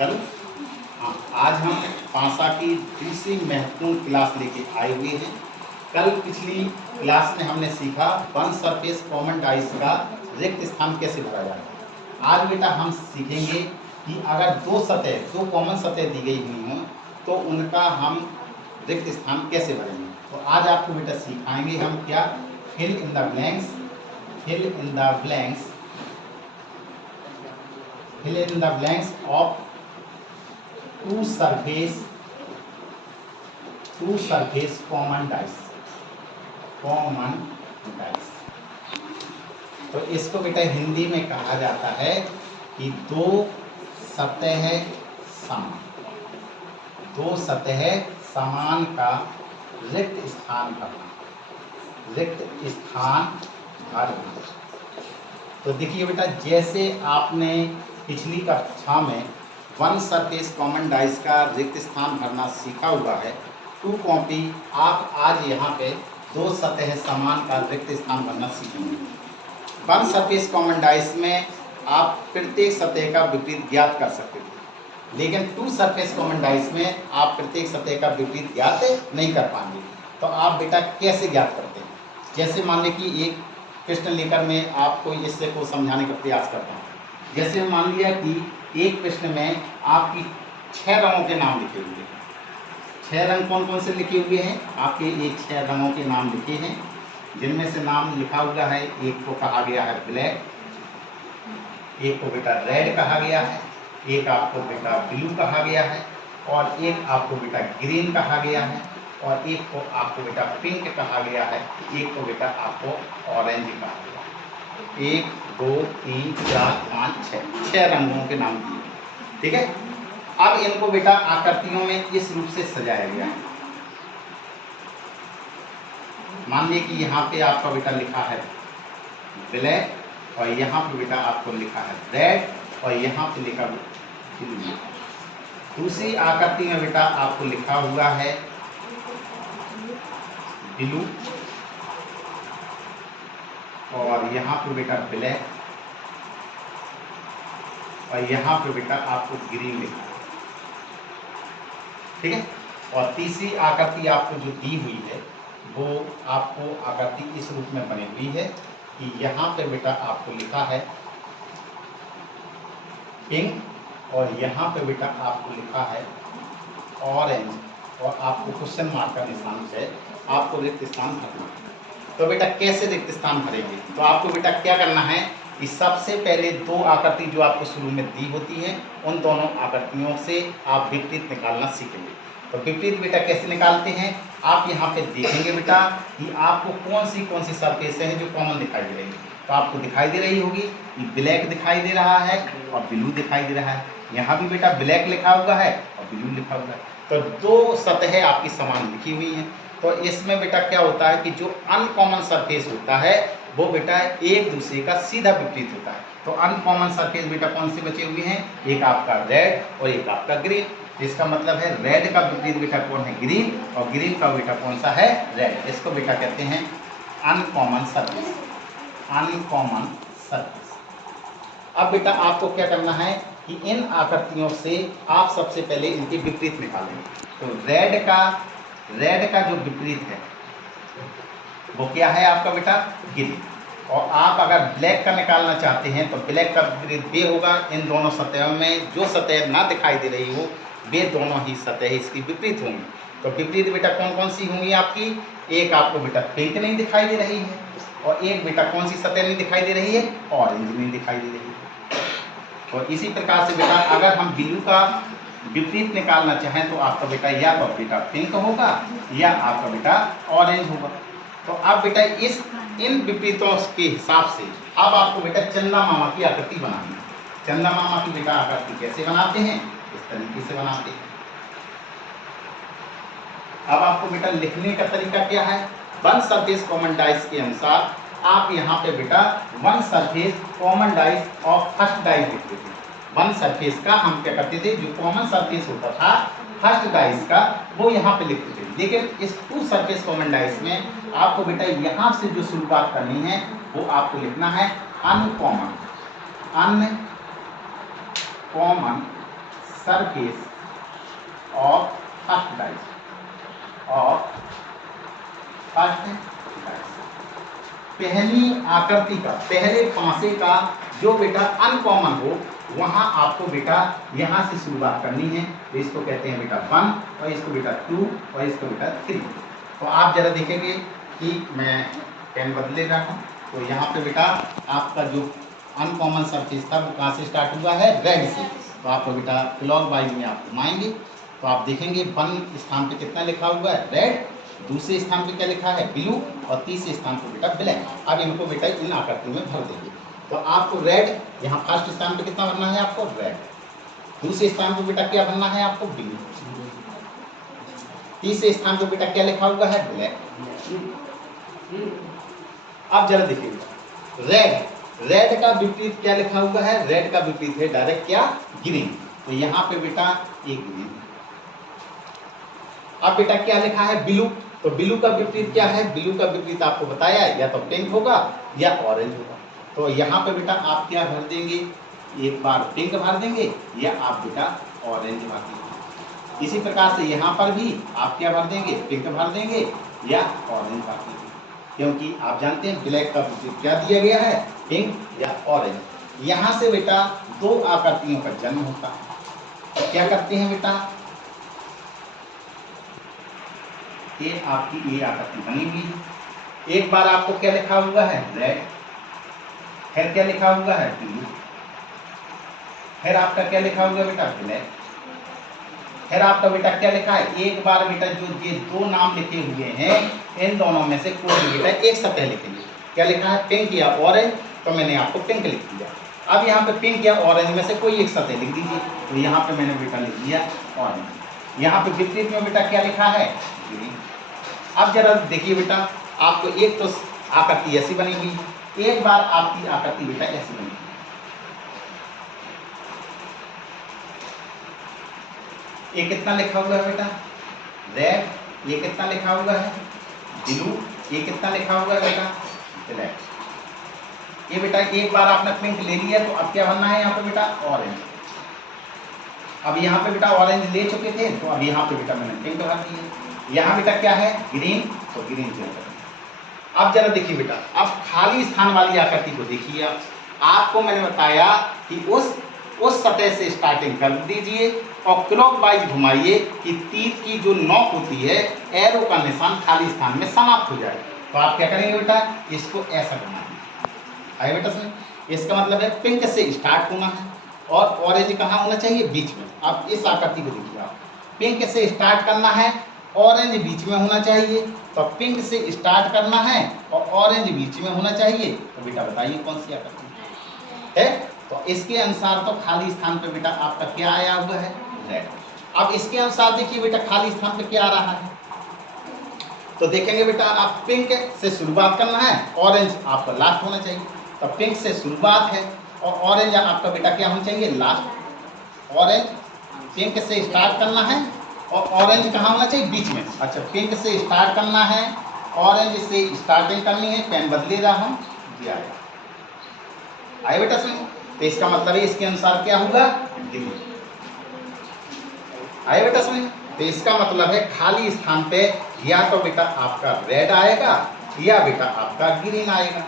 चलो हाँ, आज हम भाषा की दूसरी महत्वपूर्ण क्लास लेके आए हुए हैं। कल पिछली क्लास में हमने सीखा वन सरफेस कॉमन डाइस का रिक्त स्थान कैसे भरा जाए। आज बेटा हम सीखेंगे कि अगर दो कॉमन सतह दी गई हुई हों तो उनका हम रिक्त स्थान कैसे भरेंगे। तो आज आपको बेटा सिखाएंगे हम क्या, fill in the blanks of two surface common dice. तो इसको बेटा हिंदी में कहा जाता है कि दो सतह समान का रिक्त स्थान भरना। तो देखिए बेटा, जैसे आपने पिछली कक्षा में वन सरफेस कॉमन डाइस का रिक्त स्थान भरना सीखा हुआ है, टू कॉपी आप आज यहाँ पे दो सतह समान का रिक्त स्थान भरना सीखेंगे। वन सरफेस कॉमन डाइस में आप प्रत्येक सतह का विपरीत ज्ञात कर सकते थे, लेकिन टू सरफेस कॉमन डाइस में आप प्रत्येक सतह का विपरीत ज्ञात नहीं कर पाएंगे। तो आप बेटा कैसे ज्ञात करते हैं? जैसे मान लें कि एक प्रश्न लेकर मैं आपको इससे को समझाने का प्रयास करता हूँ। जैसे मान लिया कि एक प्रश्न में आपकी 6 रंगों के नाम लिखे हुए हैं। 6 रंग कौन कौन से लिखे हुए हैं? आपके एक 6 रंगों के नाम लिखे हैं, जिनमें से नाम लिखा हुआ है, एक को कहा गया है ब्लैक, एक को बेटा रेड कहा गया है, एक आपको बेटा ब्लू कहा गया है, और एक आपको बेटा ग्रीन कहा गया है, और एक को आपको बेटा पिंक कहा गया है, एक को बेटा आपको ऑरेंज कहा गया है। 1 2 3 4 5 6 रंगों के नाम दिए, ठीक है। अब इनको बेटा आकृतियों में इस रूप से सजाया गया है। मान लीजिए कि यहाँ पे आपका बेटा लिखा है ब्लैक, और यहाँ पे बेटा आपको लिखा है रेड, और यहाँ पे लिखा ब्लू। दूसरी आकृति में बेटा आपको लिखा हुआ है ब्लू, और यहाँ पे बेटा ब्लैक, और यहाँ पे बेटा आपको ग्रीन लिखा है, ठीक है। और तीसरी आकृति आपको जो दी हुई है वो आपको आकृति इस रूप में बनी हुई है कि यहाँ पे बेटा आपको लिखा है पिंक, और यहाँ पे बेटा आपको लिखा है ऑरेंज, और आपको क्वेश्चन मार्क का निशान से आपको रिक्त स्थान भरना है। तो बेटा कैसे रिक्त स्थान भरेंगे? तो आपको बेटा क्या करना है कि सबसे पहले दो आकृति जो आपको शुरू में दी होती है, उन दोनों आकृतियों से आप विपरीत निकालना सीखेंगे। तो विपरीत बेटा कैसे निकालते हैं? आप यहाँ पे देखेंगे बेटा कि आपको कौन सी सरफेस है जो कॉमन दिखाई दे रही है। तो आपको दिखाई दे रही होगी कि ब्लैक दिखाई दे रहा है और ब्लू दिखाई दे रहा है। यहाँ भी बेटा ब्लैक लिखा हुआ है और ब्लू लिखा हुआ है। तो दो सतहें आपकी समान लिखी हुई हैं। तो इसमें बेटा क्या होता है कि जो अनकॉमन सरफेस होता है वो बेटा एक दूसरे का सीधा विपरीत होता है। तो अनकॉमन सरफेस बेटा कौन से बचे हुए हैं? एक आपका रेड और एक आपका ग्रीन। इसका मतलब है रेड का विपरीत बेटा कौन है? ग्रीन, और ग्रीन का बेटा कौन सा है? रेड। इसको बेटा कहते हैं अनकॉमन सरफेस। अब बेटा आपको क्या करना है कि इन आकृतियों से आप सबसे पहले इनके विपरीत निकालेंगे। तो रेड का जो विपरीत है वो क्या है आपका बेटा? ग्रीन। और आप अगर ब्लैक का निकालना चाहते हैं तो ब्लैक का विपरीत बे होगा। इन दोनों सतहों में जो सतह ना दिखाई दे रही हो, वे दोनों ही सतह इसकी विपरीत होंगी। तो विपरीत बेटा कौन कौन सी होंगी आपकी? एक आपको बेटा पिंक नहीं दिखाई दे रही है, और एक बेटा कौन सी सतह नहीं दिखाई दे रही है? ऑरेंज नहीं दिखाई दे रही है। और इसी प्रकार से बेटा अगर हम ब्लू का विपरीत निकालना चाहें तो आपका बेटा या तो बेटा पिंक होगा या आपका बेटा ऑरेंज होगा। तो अब बेटा इन विपरीतों के हिसाब से अब आपको बेटा चंदा मामा की आकृति बनानी है। चंदा मामा की बेटा आकृति कैसे बनाते हैं? इस तरीके से बनाते हैं। अब आपको बेटा लिखने का तरीका क्या है? वन सरफेस कॉमन डाइस के अनुसार आप यहाँ पे बेटा one surface common dice of first dice लिखते थे। वन सरफेस का हम क्या करते थे, जो कॉमन सरफेस होता था फर्स्ट डाइस का, वो यहाँ पे लिखते थे। लेकिन इस टू सरफेस कॉमन डाइस में आपको बेटा यहाँ से जो शुरुआत करनी है वो आपको लिखना है uncommon surface of first dice पहली आकृति का, पहले पासे का जो बेटा अनकॉमन हो, वहां आपको बेटा यहां से शुरुआत करनी है। तो इसको कहते हैं बेटा 1 और इसको बेटा 2 और इसको बेटा 3। तो आप जरा देखेंगे कि मैं पेन बदले रहा हूँ। तो यहाँ पे बेटा आपका जो अनकॉमन सरफेस था वो कहाँ से स्टार्ट हुआ है, रेड से। तो आपको बेटा क्लॉकवाइज में आप घुमाएंगे तो आप देखेंगे 1 स्थान पे कितना लिखा हुआ है, रेड। दूसरे स्थान पे क्या लिखा है, ब्लू। और तीसरे स्थान पे बेटा ब्लैक। अब इनको बेटा इन आकृतियों में भर देंगे। तो आपको रेड यहाँ फर्स्ट स्थान पे कितना भरना है, आपको रेड। दूसरे स्थान पे बेटा क्या भरना है, आपको ब्लू। तीसरे स्थान पे बेटा क्या लिखा हुआ है, ब्लैक। अब जरा देखिए रेड का विपरीत क्या लिखा हुआ है, रेड का विपरीत है डायरेक्ट क्या, ग्रीन। तो यहाँ पे बेटा एक ग्रीन। अब बेटा क्या लिखा है, ब्लू। तो ब्लू का विपरीत क्या है, ब्लू का विपरीत आपको बताया या तो पिंक होगा या ऑरेंज होगा। तो यहाँ पे बेटा आप क्या भर देंगे, एक बार पिंक भर देंगे या आप बेटा ऑरेंज भर देंगे। इसी प्रकार से यहाँ पर भी आप क्या भर देंगे, पिंक भर देंगे या ऑरेंज भर देंगे। क्योंकि आप जानते हैं ब्लैक का विपरीत क्या दिया गया है, पिंक या ऑरेंज। यहाँ से बेटा 2 आकृतियों का जन्म होता है। तो क्या करते हैं बेटा, ये आपकी ये आकृति बनी हुई है। एक बार आपको क्या लिखा हुआ है, रेड। फिर क्या लिखा हुआ है, ब्लू। फिर आपका क्या लिखा हुआ है बेटा, ब्लैक। फिर आपका बेटा क्या लिखा है, एक बार बेटा जो ये 2 नाम लिखे हुए हैं इन दोनों में से कोई बेटा एक सतह लिखेंगे। क्या लिखा है, पिंक या ऑरेंज। तो मैंने आपको पिंक लिख दिया। अब यहाँ पे पिंक या ऑरेंज में से कोई एक सतह लिख दीजिए। तो यहाँ पे मैंने बेटा लिख दिया ऑरेंज। यहाँ पे विपरीत में बेटा क्या लिखा है, ग्रीन। अब जरा देखिए बेटा, आपको एक तो आकृति ऐसी बनी हुई, एक बार आपकी आकृति बेटा ऐसी बनी। ये कितना लिखा हुआ है बेटा, रेड। ये कितना लिखा हुआ है, ब्लू। ये कितना लिखा हुआ है बेटा, ब्लैक। ये बेटा एक बार आपने पिंक ले लिया तो अब क्या बनना है यहाँ पे बेटा, ऑरेंज। अब यहाँ पे बेटा ऑरेंज ले चुके थे तो अब यहाँ पे बेटा मैंने पिंक भर दिया। यहाँ बेटा क्या है, ग्रीन। तो ग्रीन चल। अब जरा देखिए बेटा, अब खाली स्थान वाली आकृति को देखिए। आपको मैंने बताया कि उस सतह से स्टार्टिंग कर दीजिए और क्लॉकवाइज घुमाइए कि तीर की जो नोक होती है, एरो का निशान खाली स्थान में समाप्त हो जाए। तो आप क्या करेंगे बेटा, इसको ऐसा बनाएंगे। आइए बेटा सुनिए, इसका मतलब है पिंक से स्टार्ट होना है और ऑरेंज कहाँ होना चाहिए, बीच में। अब इस आकृति को देखिए आप, पिंक से स्टार्ट करना है, ऑरेंज बीच में होना चाहिए। तो पिंक से स्टार्ट करना है और ऑरेंज बीच में होना चाहिए। तो बेटा बताइए कौन सी आकृति है। तो इसके अनुसार तो खाली स्थान पे बेटा आपका क्या आया हुआ है, रेड। अब इसके अनुसार देखिए बेटा खाली स्थान पे क्या आ रहा है। तो देखेंगे बेटा, आप पिंक से शुरुआत करना है, ऑरेंज आपका लास्ट होना चाहिए। तो पिंक से शुरुआत है और ऑरेंज आपका बेटा क्या होना चाहिए, लास्ट। ऑरेंज पिंक से स्टार्ट करना है और ऑरेंज कहाँ होना चाहिए, बीच में। अच्छा, पिंक से स्टार्ट करना है, ऑरेंज से स्टार्टिंग करनी है। पेन बदले रहा हूँ, जी आए बेटा सुनिए। तो इसका मतलब है इसके अनुसार क्या होगा, ग्रीन। आए बेटा सुनिए। तो इसका मतलब है खाली स्थान पे या तो बेटा आपका रेड आएगा या बेटा आपका ग्रीन आएगा।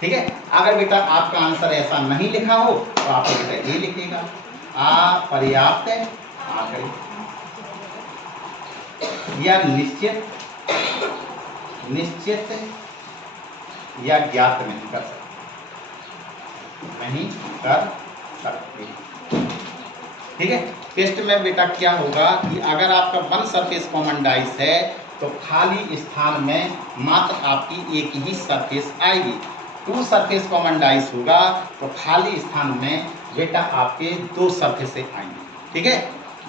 ठीक है। अगर बेटा आपका आंसर ऐसा नहीं लिखा हो तो आप बेटा ये लिखेगा, अपर्याप्त आंकड़े या निश्चित या ज्ञात नहीं कर सकते। ठीक है। टेस्ट में बेटा क्या होगा कि अगर आपका 1 सरफेस कॉमन डाइस है तो खाली स्थान में मात्र आपकी एक ही सरफेस आएगी। 2 सरफेस कॉमन डाइस होगा तो खाली स्थान में बेटा आपके 2 सरफेसें आएंगी। ठीक है,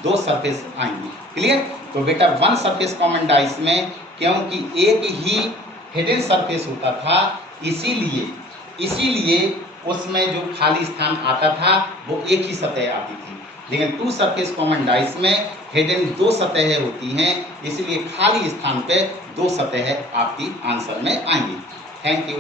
2 सरफेस आएंगी। क्लियर। तो बेटा 1 सरफेस कॉमन डाइस में क्योंकि एक ही हिडन सरफेस होता था, इसीलिए उसमें जो खाली स्थान आता था वो एक ही सतह आती थी। लेकिन 2 सरफेस कॉमन डाइस में हिडन 2 सतहें होती हैं, इसलिए खाली स्थान पे 2 सतहें आपकी आंसर में आएंगी। Thank you.